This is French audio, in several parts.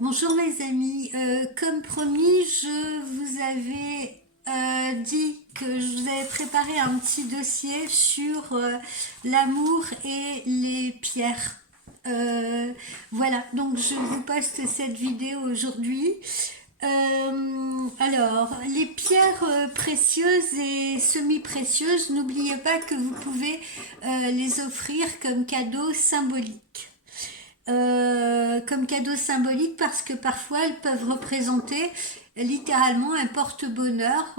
Bonjour mes amis, comme promis, je vous avais dit que je vous avais préparé un petit dossier sur l'amour et les pierres. Voilà, donc je vous poste cette vidéo aujourd'hui. Alors, les pierres précieuses et semi-précieuses, n'oubliez pas que vous pouvez les offrir comme cadeau symbolique. Comme cadeau symbolique parce que parfois elles peuvent représenter littéralement un porte-bonheur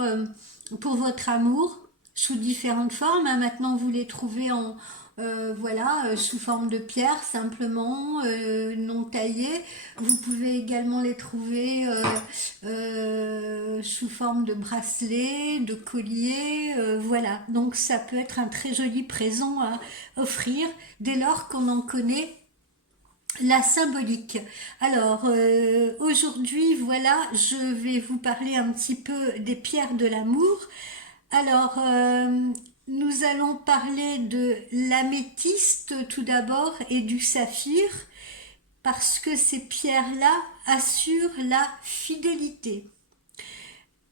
pour votre amour sous différentes formes. Maintenant vous les trouvez en voilà, sous forme de pierre simplement, non taillées. Vous pouvez également les trouver sous forme de bracelets, de colliers, voilà. Donc ça peut être un très joli présent à offrir dès lors qu'on en connaît la symbolique. Alors, aujourd'hui, voilà, je vais vous parler un petit peu des pierres de l'amour. Alors, nous allons parler de l'améthyste tout d'abord et du saphir, parce que ces pierres-là assurent la fidélité.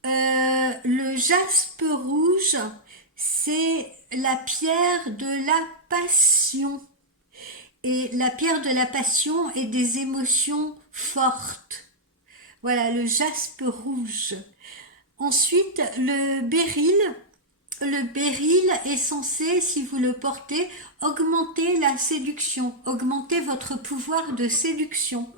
Le jaspe rouge, c'est la pierre de la passion. Et la pierre de la passion et des émotions fortes. Voilà, le jaspe rouge. Ensuite, le béryl. Le béryl est censé, si vous le portez, augmenter la séduction, augmenter votre pouvoir de séduction.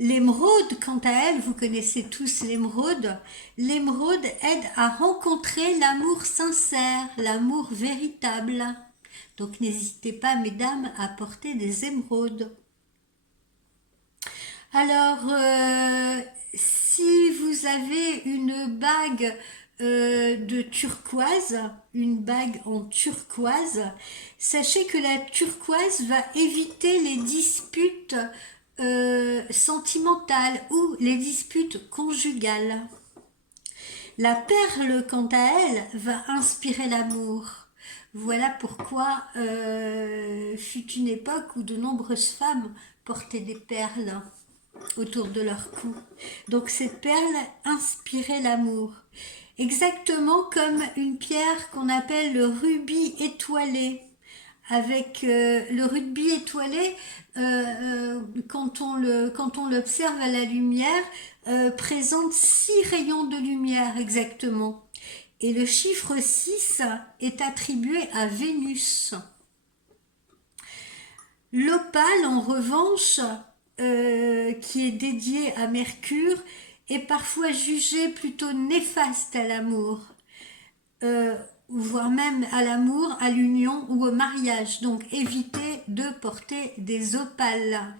L'émeraude, quant à elle, vous connaissez tous l'émeraude. L'émeraude aide à rencontrer l'amour sincère, l'amour véritable. Donc n'hésitez pas, mesdames, à porter des émeraudes. Alors, si vous avez une bague de turquoise, une bague en turquoise, sachez que la turquoise va éviter les disputes sentimentales ou les disputes conjugales. La perle, quant à elle, va inspirer l'amour. Voilà pourquoi fut une époque où de nombreuses femmes portaient des perles autour de leur cou. Donc cette perle inspirait l'amour. Exactement comme une pierre qu'on appelle le rubis étoilé. Avec le rubis étoilé, quand on l'observe à la lumière, présente 6 rayons de lumière exactement. Et le chiffre 6 est attribué à Vénus. L'opale, en revanche, qui est dédié à Mercure, est parfois jugé plutôt néfaste à l'amour, voire même à l'amour, à l'union ou au mariage. Donc évitez de porter des opales.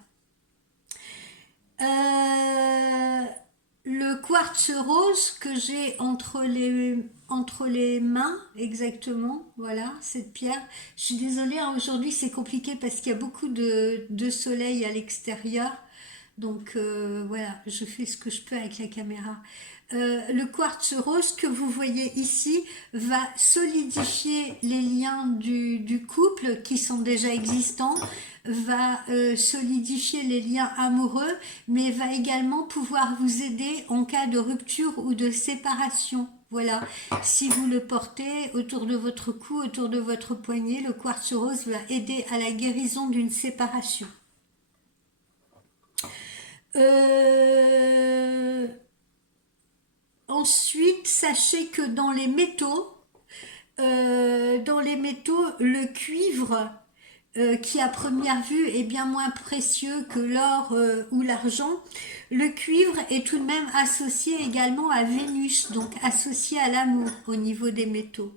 Le quartz rose que j'ai entre les mains, exactement, voilà, cette pierre. Je suis désolée, hein, aujourd'hui c'est compliqué parce qu'il y a beaucoup de soleil à l'extérieur. Donc voilà, je fais ce que je peux avec la caméra. Le quartz rose que vous voyez ici va solidifier les liens du couple qui sont déjà existants, va solidifier les liens amoureux, mais va également pouvoir vous aider en cas de rupture ou de séparation. Voilà, si vous le portez autour de votre cou, autour de votre poignet, le quartz rose va aider à la guérison d'une séparation. Ensuite, sachez que dans les métaux, le cuivre, qui à première vue est bien moins précieux que l'or ou l'argent, le cuivre est tout de même associé également à Vénus, donc associé à l'amour au niveau des métaux.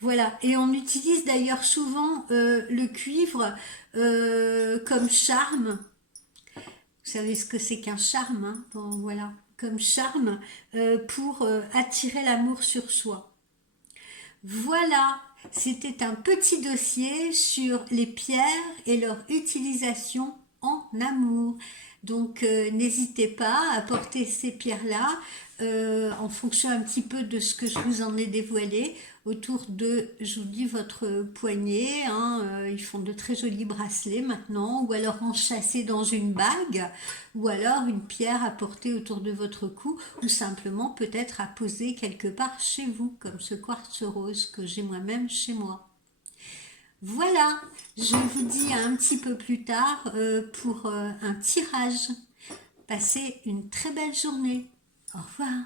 Voilà, et on utilise d'ailleurs souvent le cuivre comme charme. Vous savez ce que c'est qu'un charme, hein, bon, voilà, comme charme pour attirer l'amour sur soi. Voilà, c'était un petit dossier sur les pierres et leur utilisation en amour. Donc n'hésitez pas à porter ces pierres-là en fonction un petit peu de ce que je vous en ai dévoilé autour de, je vous dis, votre poignet. Hein, ils font de très jolis bracelets maintenant, ou alors enchâssés dans une bague, ou alors une pierre à porter autour de votre cou, ou simplement peut-être à poser quelque part chez vous, comme ce quartz rose que j'ai moi-même chez moi. Voilà, je vous dis un petit peu plus tard pour un tirage. Passez une très belle journée. Au revoir.